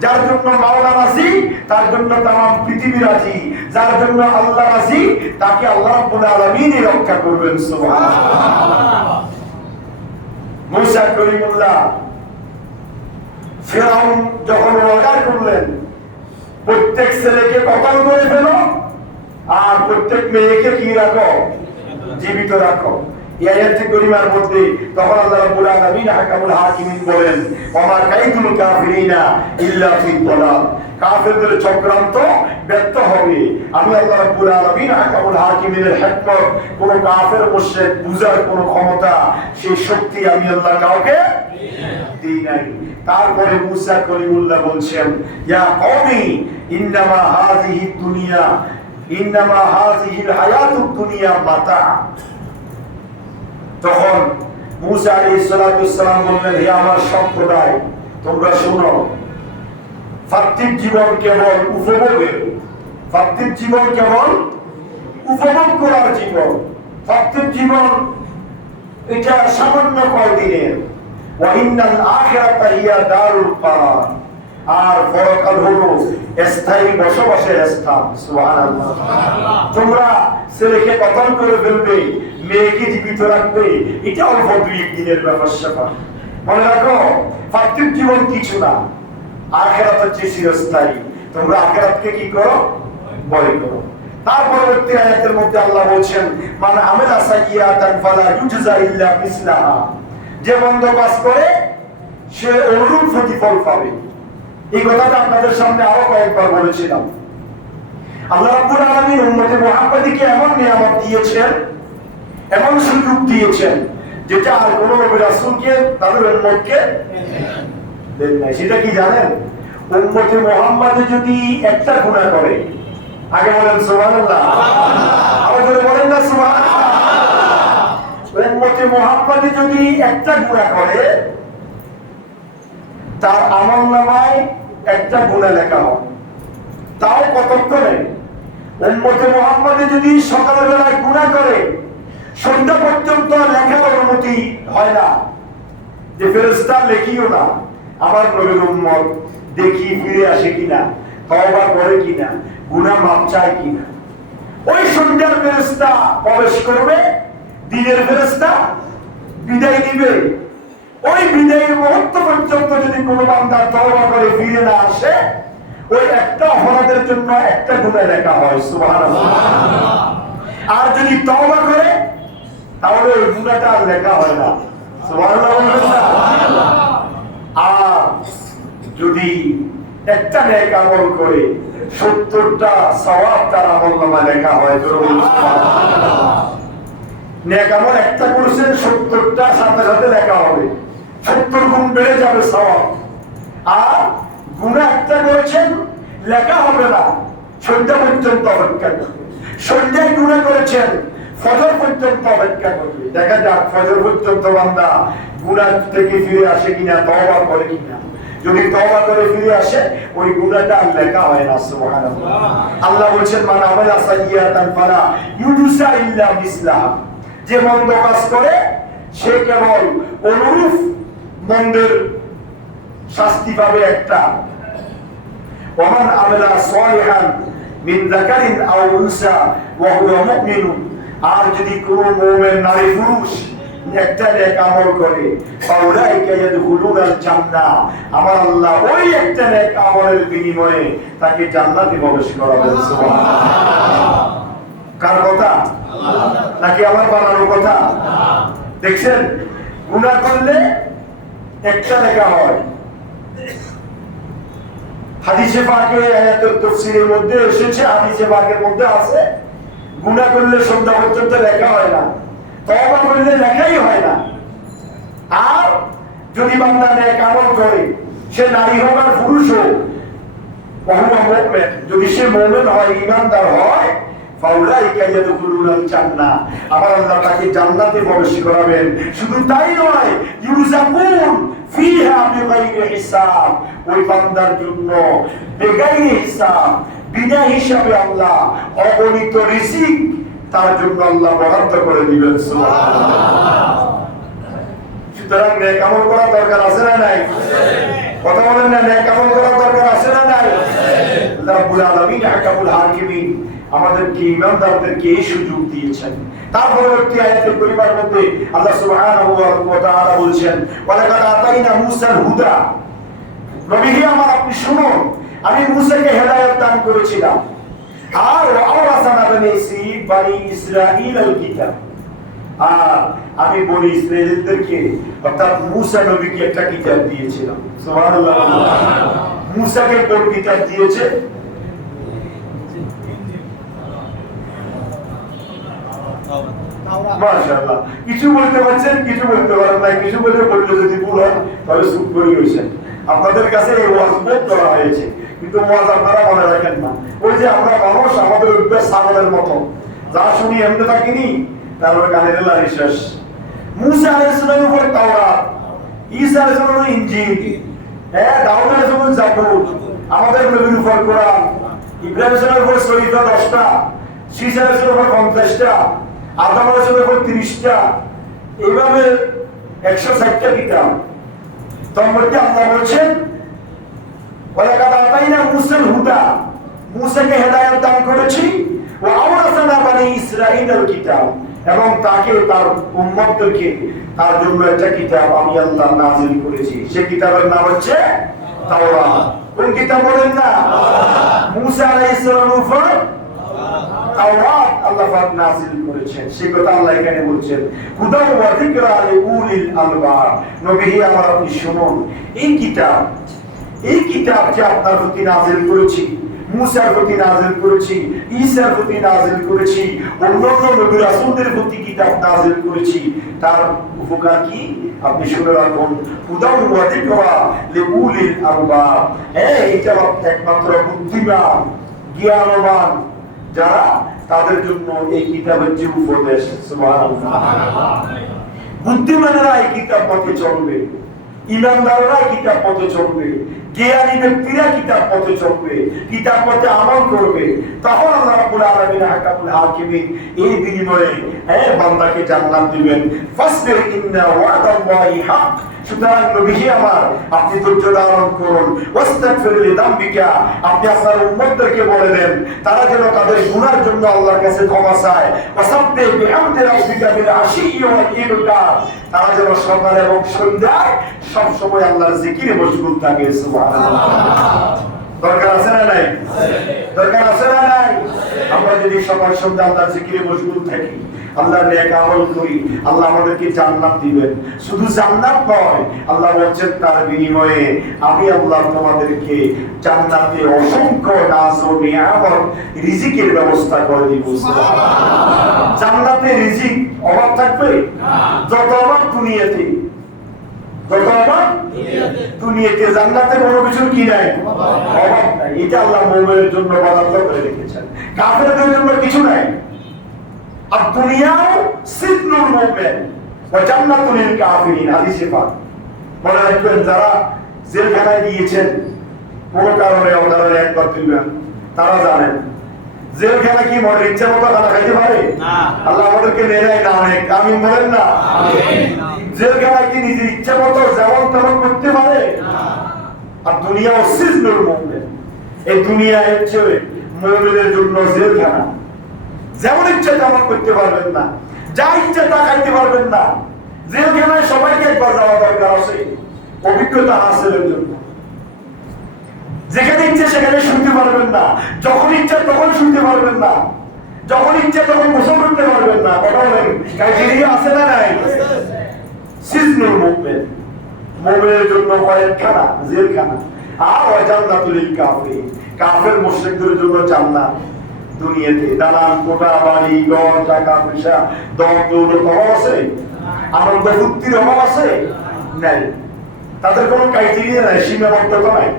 যার জন্য মাওলা রাজি, তার জন্য তামাম পৃথিবী রাজি। যার জন্য আল্লাহ রাজি, তাকে আল্লাহ রাব্বুল আলামিন রক্ষা করবেন। সুবহানাল্লাহ। মুসা কলিমুল্লাহ ফিরআউন যখন অর্ডার করলেন, প্রত্যেক ছেলেকে কতল করে ফেলো আর প্রত্যেক মেয়েকে কি রাখো? জীবিত রাখো। এই আয়াতে কারিমার মধ্যে তখন আল্লাহ রাব্বুল আলামিন হাকামুল হাকিমিন বলেন, ওমা কাইদুল কাফিরিনা ইল্লা ফি দালাল। কাফেরদের চক্রান্ত ব্যর্থ হবে। আমি আল্লাহ রাব্বুল আলামিন হাকামুল হাকিমিনের হিকমত, কোন কাফের মুশরিক বুঝার কোন ক্ষমতা, সেই শক্তি আমি আল্লাহ কাউকে দিই নাই। তারপরে মুসা কলিমুল্লাহ বলছেন, ইয়া কওমি ইন্নামা হাযিহি দুনিয়া ইন্নামা হাযিহিল হায়াতুদ দুনিয়া মাতা। তখন মুসা আলাইহিস সালাম বললেন, হে আমার সম্প্রদায়, তোমরা শোনো, পার্থিব জীবন কেবল উপভোগের, পার্থিব জীবন কেবল উপভোগ করার জীবন। পার্থিব জীবন এটা সামান্য কয়দিনের। ওয়াইন্নাল আখিরাতা হিয়া দারুল কারার। আর পরকাল হলো স্থায়ী বসবাসের স্থান। সুবহানাল্লাহ। তোমরা ছেলেকে কতল করে ফেলবে, মেয়েকে জীবিত রাখবে, এটা অল্প 2-1 দিনের ব্যাপার। মনে রাখো, পার্থিব জীবন কিছু না, আখিরাত হচ্ছে চিরস্থায়ী। তোমরা আখিরাতকে কি করো? ভয় করো। তার পরবর্তী আয়াতের মধ্যে আল্লাহ বলছেন, মান আমিলা সাইয়্যাতান ফালা ইউজজা ইল্লা মিসলাহা। যে মন্দ কাজ করে সে অনুরূপ প্রতিফল পাবে। এই কথাটা আপনাদের সামনে আরো কয়েকবার বলেছিলাম। আল্লাহ রাব্বুল আলামিন উম্মতে মুহাম্মাদীকে এমন নিয়ামত দিয়েছেন, এমন সুযোগ দিয়েছেন যেটা আর কোনো নবী রাসূলকে তাদের উম্মতকে দেন নাই। সেটা কি জানেন? উম্মতে মুহাম্মাদে যদি একটা গুনাহ করে, আগে বলেন সুবহানাল্লাহ, আবার জোরে বলেন না সুবহানাল্লাহ। উম্মতে মুহাম্মাদে যদি একটা গুনাহ করে, তার আমলনামায় একটা গুনাহ লেখা হয়। তাও কতক্ষণে? উম্মতে মুহাম্মাদে যদি সকালবেলায় গুনাহ করে, সন্ধ্যা পর্যন্ত লেখার অনুমতি হয় না, যে ফেরেশতা লেখিও না আমার নবীর উম্মত দেখি ফিরে আসে কিনা, তওবা করে কিনা, গুনাহ মাপ চায় কিনা। ওই সন্ধ্যার ফেরেশতা প্রবেশ করবে, দিনের ফেরেশতা বিদায় দিবে। ওই বিদায়ের মুহূর্ত পর্যন্ত যদি কোনো বান্দা তওবা করে ফিরে না আসে, ওই একটা অপরাধের জন্য একটা গুনাহ লেখা হয়। সুবহানাল্লাহ। আর যদি তওবা করে তাহলে ওই গুনাহটা আর লেখা হয় না। সুবহানাল্লাহ। আর যদি একটা নেক আমল করে 70টা সওয়াব তার আমলনামায় লেখা হয়। নেক আমল একটা করেছেন, 70টা সাথে সাথে লেখা হবে, 70 গুণ বেড়ে যাবে সওয়াব। আর গুনাহ একটা করেছেন, লেখা হবে না, সন্ধ্যা পর্যন্ত অপেক্ষা করবে। সন্ধ্যায় গুনাহ করেছেন, ফজর পর্যন্ত অপেক্ষা করবে। দেখা যাক ফজর পর্যন্ত বান্দা গুনাহ থেকে ফিরে আসে কিনা, তওবা করে কিনা। যদি তওবা করে ফিরে আসে, ওই গুনাহটা আর লেখা হয় না। সুবহানাল্লাহ। আল্লাহ বলেন, মান আমালা সাইয়্যাতান ফালা ইউজা ইল্লা মিসলাহা। যে মন্দ কাজ করে সে কেবল অনুরূপ মন্দের শাস্তি পাবে একটা। ওমান আমালা সালিহান মিন যাকারিন আও উনসা ওয়া হুয়া মুমিন। আর যদি কোনো মুমিন নারী পুরুষ একটা নেক আমল করে, ফাউলাইকা ইয়াদখুলুনাল জান্নাহ, আমার আল্লাহ ওই একটা নেক আমলের বিনিময়ে তাকে জান্নাতে প্রবেশ করাবেন। সুবহানাল্লাহ। কার কথা? আল্লাহ। নাকি আমার বানানোর কথা? দেখছেন, গুনাহ করলে একটা লেখা হয়। হাদিসে পাকে আয়াতের তাফসীরের মধ্যে এসেছে, হাদিসে পাকের মধ্যে আছে, গুনাহ করলে সন্ধ্যা পর্যন্ত লেখা হয় না, তওবা করলে লেখাই হয় না। আর যদি বান্দা নেক আমল করে, সে নারী হোক আর পুরুষ হোক, ওহুয়া মুমিন, যদি সে মুমিন হয়, ঈমানদার হয়, ফাউলাইকা ইয়াদখুলুনাল জান্নাহ, আমার আল্লাহ তাকে জান্নাতে প্রবেশ করাবেন। শুধু তাই নয়, ইউরযাকুন ফিহা বিগাইরি হিসাব, ওই বান্দার জন্য বিগাইরি হিসাব, বিনা হিসাবে আল্লাহ অগণিত রিজিক তার জন্য আল্লাহ বরাদ্দ করে দিবেন। সুবহানাল্লাহ। সুতরাং নেক আমল করা দরকার আছে না নাই? কথা বলেন না, নেক আমল করা দরকার আছে না নাই? আল্লাহ রাব্বুল আলামিন হাকামুল হাকিমিন আমাদেরকে ইমানদারদেরকে এই সুযোগ দিয়েছেন। তার পরবর্তী আয়াতের পরিবার মধ্যে আল্লাহ সুবহানাহু ওয়া তাআলা বলছেন, ওয়ালাকাদ আতাইনা মূসাল হুদা, নবী হে আমার আপনি শুনুন, আমি মূসাকে হেদায়েত দান করেছিলাম। আর আওরাসানা বনি ইসরাঈল আল কিতাব, আর আমি বনি ইসরাঈলদেরকে অর্থাৎ মূসা নবীকে একটা কিতাব দিয়েছিলাম। সুবহানাল্লাহ। মূসাকে কোন কিতাব দিয়েছে? মাশাআল্লাহ। কিছু বলতে পারছেন, কিছু বলতে পারেন না, কিছু বলতে যদি ভুল হয় তাহলে চুপ করে রয়েছেন। আপনাদের কাছে এই ওয়াজ বের করা হয়েছে, কিন্তু ওয়াজ আপনারা মনে রাখেন না। ওই যে আমরা মানুষ, আমাদের অভ্যাস ছাগলের মতো, যা শুনি এমনি থাকিনি, তারপরে কানের লারি শেষ। মূসা আলাইহিস সালামের উপর তাওরাত, ঈসা আলাইহিস সালামের ইনজিল, দাউদ আলাইহিস সালামের জাবুর, আমাদের নবীর উপর কোরআন, ইব্রাহিম আলাইহিস সালামের উপর সহিফা 10টা, ঈসা আলাইহিস সালামের উপর 50টা, আদম আলাইহিস সালামের উপর 30টা, এইভাবে 160টা কিতাব। তার মধ্যে আল্লাহ বলছেন, ওয়ালাকাদ আতাইনা মূসাল হুদা, মূসাকে হেদায়েত দান করেছি, ওয়া আওরাসানা বনি ইসরাঈল কিতাব, এবং তাকে তার উম্মতকে তার জন্য একটা কিতাব আমি আল্লাহ নাযিল করেছি। সেই কিতাবের নাম হচ্ছে তাওরাত। কোন কিতাব বলেন না? মূসা আলাইহিস সালামের উপর তাওরাত আল্লাহ পাক নাযিল করেছেন। সেই কথা আল্লাহ এখানে বলছেন, হুদা ওয়া যিকরা লিউলিল আলবাব, নবী হে আমার আপনি শুনুন, এই কিতাব যে আপনার প্রতি নাযিল করেছি, মুসার প্রতি নাযিল করেছি, ঈসার প্রতি নাযিল করেছি, অন্যান্য নবী রাসূলদের প্রতি কিতাব নাযিল করেছি। তার উপকার কি আপনি শুনে রাখুন, হুদান ওয়া যিকরা লিউলিল আলবাব। এটা একমাত্র বুদ্ধিমান জ্ঞানবান যারা, তাদের জন্য এই কিতাবের যে উপদেশ, সুবহানাল্লাহ। বুদ্ধিমানেরা এই কিতাব মতে চলবে, ইমানদাররা কিতাব মতে চলবে, জ্ঞানী ব্যক্তিরা কিতাব মতে চলবে, কিতাব মতে আমল করবে, তখন আল্লাহ রাব্বুল আলামিন হাকামুল হাকিমিন এই বিনিময়ে বান্দাকে জান্নাত দিবেন। ফাসবির ইন্না ওয়াদাল্লাহি হক। সুতরাং নবী আমার, আপনি ধৈর্য ধারণ করুন। ওয়াস্তাগফির লিযামবিকা, আপনি আপনার উম্মতদেরকে বলে দেন তারা যেন তাদের গুনাহের জন্য আল্লাহর কাছে ক্ষমা চায়। ওয়াসাব্বিহ বিহামদি রাব্বিকা বিল আশিয়্যি ওয়াল ইবকার, তারা যেন সকাল এবং সন্ধ্যায় সব সময় আল্লাহর জিকিরে মশগুল থাকে। সুবহানাল্লাহ। দরকার আছে না নাই? দরকার আছে না নাই? আমরা যদি সকাল সন্ধ্যা আল্লাহর জিকিরে মশগুল থাকি, আল্লাহর নেক আমল করি, আল্লাহ আমাদেরকে জান্নাত দিবেন। শুধু জান্নাত নয়, আল্লাহ বলেন তার বিনিময়ে আমি আল্লাহ তোমাদেরকে জান্নাতে অসংখ্য নাজ ও নিয়ামত রিজিকের ব্যবস্থা করে দিব। সুবহানাল্লাহ। জান্নাতে রিজিক অভাব থাকবে না। যত অভাব দুনিয়াতে, যত অভাব দুনিয়াতে, জান্নাতে কোনো কিছুর কি নাই, অভাব নাই। এটা আল্লাহ মুমিনের জন্য বরাদ্দ করে রেখেছেন, কাফেরদের জন্য কিছু নাই। আর দুনিয়াও সিজনুল মুমিন ওয়া জান্নাতুল লিল কাফিরিন, হাদিসে পাক। মনে রাখবেন, যারা জেলখানায় গিয়েছেন কোন কারণে অকারণে একবার দুইবার, তারা জানেন জেলখানা কি মনে ইচ্ছা মতো খানা খাইতে পারে না। আল্লাহ আমাদেরকে নেয় না অনেক, আমিন বলেন না। জেলখানা কি নিজের ইচ্ছা মতো যেমন তেমন করতে পারে না। আর দুনিয়াও সিজনুল মুমিন, এই দুনিয়া হচ্ছে মুমিনের জন্য জেলখানা। যেমন ইচ্ছা তেমন করতে পারবেন না, যা ইচ্ছা তা খাইতে পারবেন না। জেলখানায় সবাইকে একবার যাওয়া দরকার আছে, অভিজ্ঞতা হাসিলের জন্য। যেখানে ইচ্ছে সেখানে শুনতে পারবেন না, যখন ইচ্ছা তখন শুনতে পারবেন না, যখন ইচ্ছা তখন গোসল করতে পারবেন না। কথা বলেন, ক্রাইটেরিয়া আছে না নাই? সিজনুল মুমিন, মুমিনের জন্য কয়েকখানা জেলখানা। আর ওয়া জান্নাতুল লিল কাফিরিন, কাফের মুশরিকদের জন্য জান্নাত। দুনিয়াতে দালান কোঠা বাড়ি ঘর টাকা পয়সা দম দৌলত অভাব আছে? আনন্দ ফুর্তির অভাব আছে? নাই। তাদের কোনো ক্রাইটেরিয়া নাই, সীমাবদ্ধতা নাই।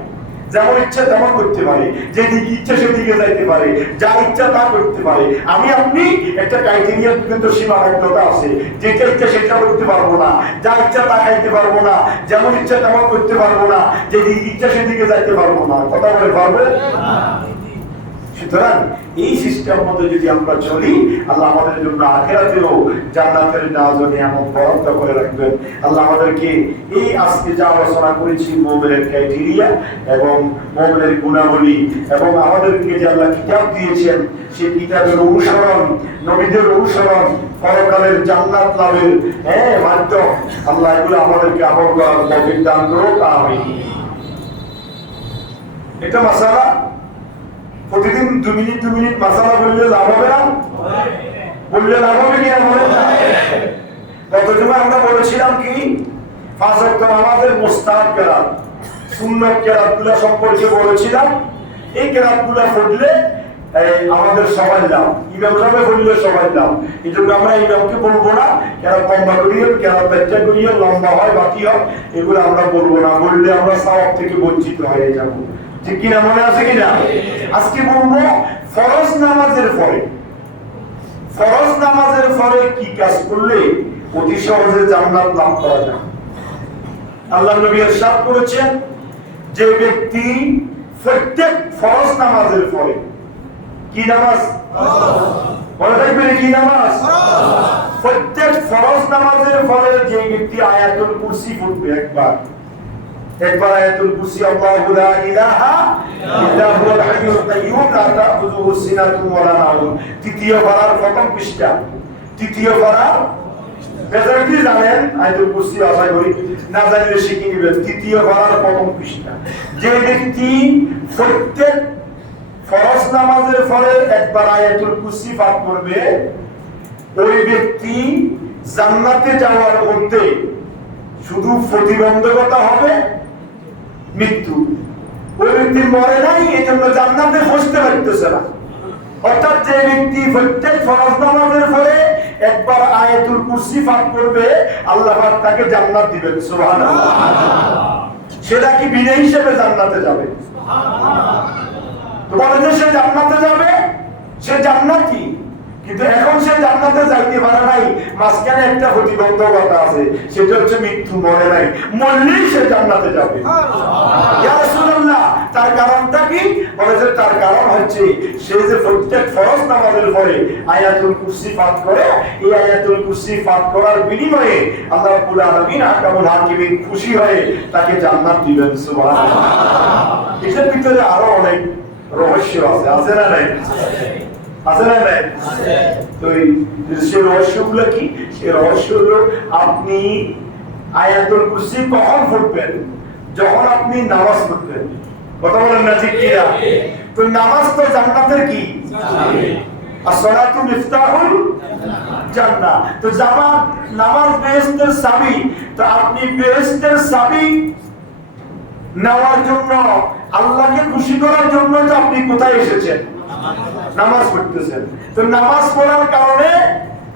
যেমন ইচ্ছা তেমন করতে পারে, যেদিকে ইচ্ছা সেদিকে যাইতে পারে, যা ইচ্ছা তা করতে পারে। আমি আপনি একটা ক্রাইটেরিয়া কিন্তু সীমাবদ্ধতা আছে, যেটা ইচ্ছা সেটা করতে পারবো না, যা ইচ্ছা তা খাইতে পারবো না, যেমন ইচ্ছা তেমন করতে পারবো না, যেদিকে ইচ্ছা সেদিকে যাইতে পারবো না। কথা বলে পারবো? সুতরাং এই সিস্টেম মতো যদি আমরা চলি, আল্লাহ আমাদের জন্য আখিরাতেও জান্নাতের নাজ ও নিয়ামত বরাদ্দ করে রাখবেন। আল্লাহ আমাদেরকে এই আজকে যা আলোচনা করেছি মুমিনের ক্রাইটেরিয়া এবং মুমিনের গুণাবলী এবং আমাদেরকে যে আল্লাহ কিতাব দিয়েছেন সেই কিতাবের অনুসরণ, নবীদের অনুসরণ, পরকালের জান্নাত লাভের মাধ্যম, আল্লাহ এগুলো আমাদেরকে আমল করার তৌফিক দান করুক। আমিন। এটা মাসালা প্রতিদিন 2 মিনিট 2 মিনিট মাসালা বললে লাভ হবে না? বললে লাভ হবে কি? গত জুমা আমরা বলেছিলাম কি 5 ওয়াক্ত নামাজের মুস্তাহাব কেরাত, সুন্নাত কেরাতগুলো সম্পর্কে বলেছিলাম। এই কেরাতগুলো পড়লে আমাদের সবাই লাভ, ইমাম সাহেব পড়লে সবাই লাভ। এই জন্য আমরা ইমামকে বলবো না কেরাত লম্বা করিয়ে, কেরাত ব্যাখ্যা করিয়ে লম্বা হয় বাকি হয়, এগুলো আমরা বলবো না। বললে আমরা সওয়াব থেকে বঞ্চিত হয়ে যাবো। ঠিক কিনা? মনে আছে কিনা? আজকে বলবো ফরজ নামাজের পরে, ফরজ নামাজের পরে কি কাজ করলে অতি সহজে জান্নাত লাভ করা যায়। আল্লাহ নবী ইরশাদ করেছেন, যে ব্যক্তি প্রত্যেক ফরজ নামাজের পরে, কি নামাজ? মনে থাকবে কি নামাজ? প্রত্যেক ফরজ নামাজের পরে যে ব্যক্তি আয়াতুল কুরসি পড়বে একবার আয়াতুল কুরসি, আল্লাহু লা ইলাহা ইল্লা হুয়াল হাইয়ুল কাইয়্যুম লা তাখুযুহু সিনাতুন ওয়া লা নাওম। তৃতীয় পারার প্রথম পৃষ্ঠা, তৃতীয় পারার মেজরিটি জানেন আয়াতুল কুরসি, আশা করি না জানলে শিখে নেবেন। তৃতীয় পারার প্রথম পৃষ্ঠা। যে ব্যক্তি প্রত্যেক ফরজ নামাজের পরে একবার আয়াতুল কুরসি পাঠ করবে, ওই ব্যক্তি জান্নাতে যাওয়ার মধ্যে শুধু প্রতিবন্ধকতা হবে মৃত্যু, ওই ব্যক্তি মরে নাই, এই জন্য জান্নাতে বসতে পারতেছে না। অর্থাৎ যে ব্যক্তি প্রত্যেক ফরজ নামাজের পরে একবার আয়াতুল কুরসি পাঠ করবে, আল্লাহ পাক তাকে জান্নাত দিবেন। সুবহানাল্লাহ। সেটা কি বিনা হিসেবে জান্নাতে যাবে? তো বলে যে সে জান্নাতে যাবে, সে জান্নাতি, কিন্তু এখন সে জান্নাতে যাইতে পারে নাই, মাঝখানে একটা প্রতিবন্ধকতা আছে, সেটা হচ্ছে মৃত্যু। মরে নাই, মরলেই সে জান্নাতে যাবে। ইয়া রাসূলুল্লাহ, তার কারণটা কি? বলে যে তার কারণ হচ্ছে সে যে প্রত্যেক ফরজ নামাজের পরে আয়াতুল কুরসি পাঠ করে, এই আয়াতুল কুরসি পাঠ করার বিনিময়ে আল্লাহ রাব্বুল আলামিন আহকামুল হাকিমিন খুশি হয়ে তাকে জান্নাত দিবেন। সুবহানাল্লাহ। এটার ভিতরে আরো অনেক রহস্য আছে, আছে না নাই? আছে না নাই? তো সেই রহস্যগুলো কি? সেই রহস্য হলো আপনি আয়াতুল কুরসি কখন পড়বেন? যখন আপনি নামাজ পড়বেন। কথা বলেন না ঠিক কিনা? তো নামাজ তো জান্নাতের কি? আসসালাতু মিফতাহুল জান্নাহ। তো নামাজ বেহেশতের চাবি। তো আপনি বেহেশতের চাবি নেওয়ার জন্য, আল্লাহকে খুশি করার জন্য তো আপনি কোথায় এসেছেন? নামাজ পড়তেছেন। তো নামাজ পড়ার কারণে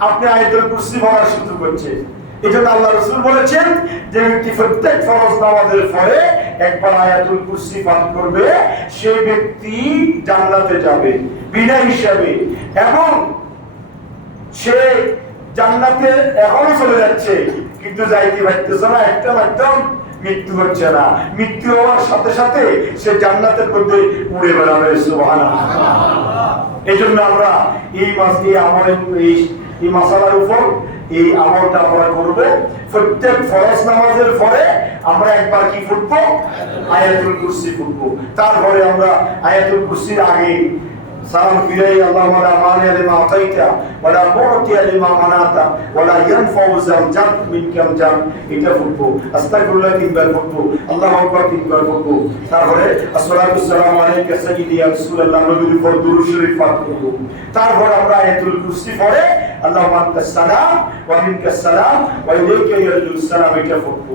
আপনি আয়াতুল কুরসি পড়ার সুযোগ হচ্ছে। এজন্য আল্লাহ রাসূল বলেছেন যে ব্যক্তি প্রত্যেক ফরজ নামাজের পরে একবার আয়াতুল কুরসি পাঠ করবে, সেই ব্যক্তি জান্নাতে যাবে বিনা হিসাবে। এবং সে জান্নাতে এখনো চলে যাচ্ছে, কিন্তু যাইতে পারতেছে না, একটা মাধ্যম মৃত্যু হচ্ছে না। মৃত্যু হওয়ার সাথে সাথে সে জান্নাতের মধ্যে উড়ে বেড়াবে। সুবহানাল্লাহ। এই জন্য আমরা এই মাসালার উপর এই আমলটা আমরা করবো। প্রত্যেক ফরজ নামাজের পরে আমরা একবার কি পড়বো? আয়াতুল কুরসি পড়বো। তারপরে আমরা আয়াতুল কুরসির আগে সালাম ফিরাই, আল্লাহুম্মা লা মানি'a লিমা আতাইতা ওয়া লা মু'তিয়া লিমা মানাতা ওয়া লা ইয়ানফা'ু যাল জাদ মিনকাল জাদ, এটা পড়বো। আস্তাগফিরুল্লাহ তিনবার পড়বো, আল্লাহু আকবার তিনবার পড়বো। তারপরে আসসালাতু সালামু আলাইকা সাইয়্যিদি ইয়া রাসূলুল্লাহ, নবীর উপর দুরূদ শরীফ পাঠ করবো। তারপর আমরা আয়াতুল কুরসি পড়ে আল্লাহুম্মা আনতাস সালাম ওয়া মিনকাস সালাম ওয়া ইলাইকা ইয়ারজুস সালাম, এটা পড়বো।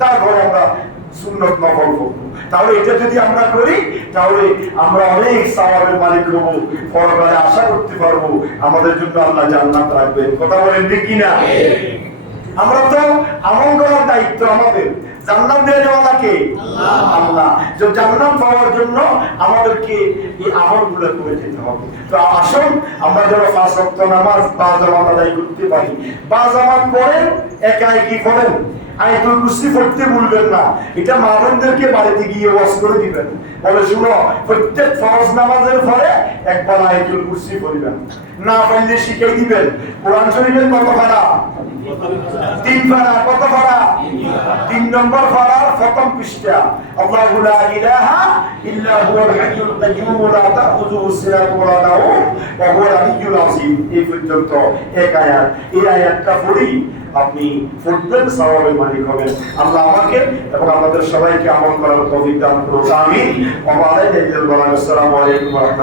তারপর আমরা সুন্নাত নফল পড়বো। তাহলে এটা যদি আমরা করি, তাহলে আমরা অনেক সওয়াবের মালিক হব, পরকালে আশা করতে পারবো আমাদের জন্য আল্লাহ জান্নাত রাখবেন। কথা বলেন ঠিক কিনা? আমরা তো আমল করার দায়িত্ব আমাদের। জান্নাত দেওয়ালা কে? আল্লাহ। যে জান্নাত পাওয়ার জন্য আমাদেরকে এই আমলগুলো করে যেতে হবে। তো আসুন আমরা যেন 5 ওয়াক্ত নামাজ বা জামাত আদায় করতে পারি। বা জামাত পড়েন, একা একই পড়েন, আয়াতুল কুরসি পড়তে ভুলবেন না। এটা মা বোনদেরকে বাড়িতে গিয়ে ওয়াজ করে দিবেন, বলে শুনো প্রত্যেক ফরজ নামাজের পরে একবার আয়াতুল কুরসি পড়বেন। না পারলে শিখিয়ে দিবেন। কোরআন শরীফের কত পারা? 3 পারা। কত পারা? 3 নম্বর পারার প্রথম পৃষ্ঠা। আল্লাহু লা ইলাহা ইল্লা হুয়াল হাইয়ুল কাইয়্যুম লা তাখুযুহু সিনাতুন ওয়া লা নাওম ওয়া হুয়াল আলিয়্যুল আযীম। এই পর্যন্ত এক আয়াত। এই আয়াতটা পড়ি আপনি পড়বেন, সওয়াবের মালিক হবেন। আল্লাহ আমাকে এবং আমাদের সবাইকে আমল করার তৌফিক দান করুন। আমিন। ওয়া আলাইকুম আসসালাম ওয়া রাহমাতুল্লাহ।